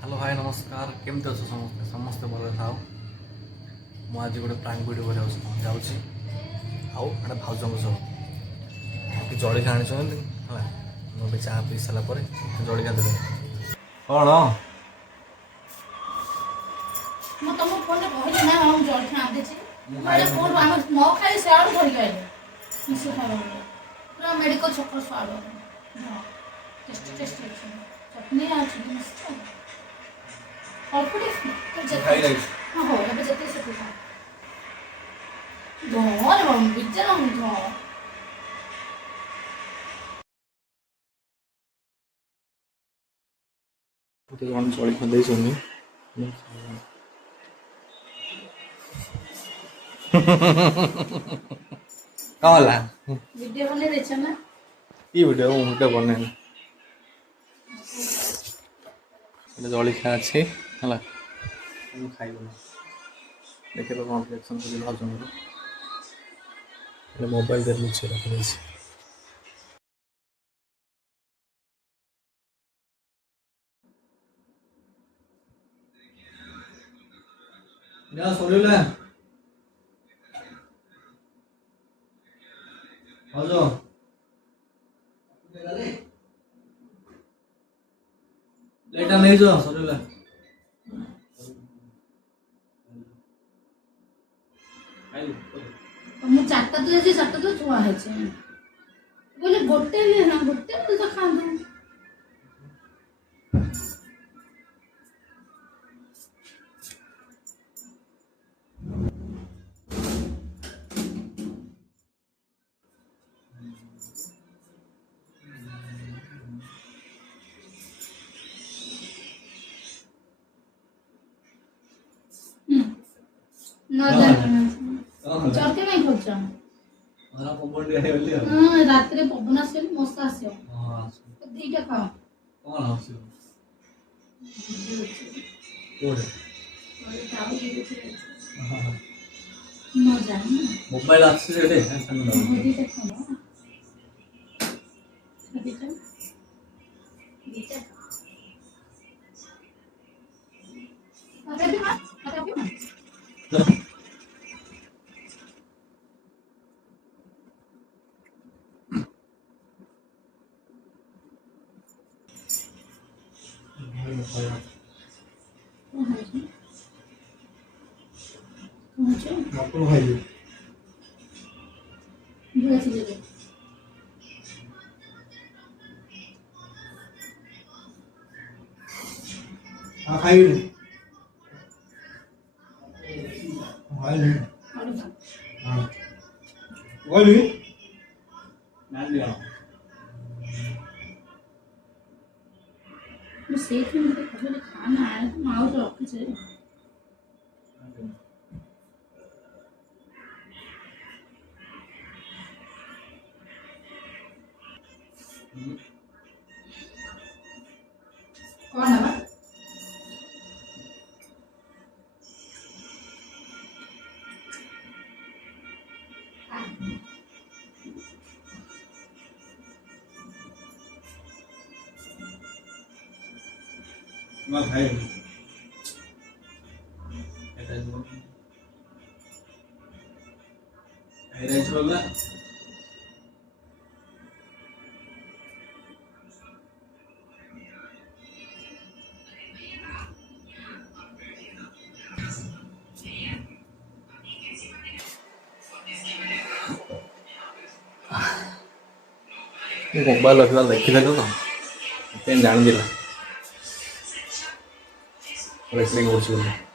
hello hi नमस्कार केमती अच्छे समस्ते समस्ते भल था मुझे गोटे प्रांक भिड कर जाऊँगी आउ भाज सब कि जलिखा आनी मुझे चाह पी सारापर जलिखा देवे कौन ମୁଁ ତମ ଫୋନରେ କହିଲି ନା ମୁଁ ଜଳଖିଆ ଆଣିଦେଇଛି ମାନେ ଫୋନ୍ ଆମେ ନ ଖାଇ ସିଆଡ଼ୁ ଧରିକି ଆଇଲେ ମିଶି ଖାଇବା ପୁରା ମେଡ଼ିକାଲ ଛକ ସିଆଡ଼ୁ ହଁ ଟେଷ୍ଟି ଅଛି ଚଟନି ଆଉ ଚିଲି ମିଶି ଅଳ୍ପ ଟିକେ ହଁ ହଉ ଏବେ ଯେତେ ସେତେ ଖା ଧରେ ବିଚାର ଧର जलिखा देनी कौन वीडियो बने देछ ना ये वीडियो मुझे बने जलिखा अच्छे है खाइब देखे तो कौन रिएक्शन कर भाज मोबाइल दे लुचे रखी सरिला भाज लेटा नहीं जो सरिला ମୁଁ ଚାରଟା ତ ଅଛି ଚାରଟା ତ ଛୁଆ ହେଇଛି ବୋଲେ ଗୋଟେ ନା ଗୋଟେ ତ ଖାଆନ୍ତୁ चरके नहीं खोज रात पवन आस मशा आस दीटा खाओ मोबाइल आछे खाइए खाना आए माँ तो रखी कौन है मैं खाई मोबाइल रखा देखिले तो जान रेकर्डिंग हो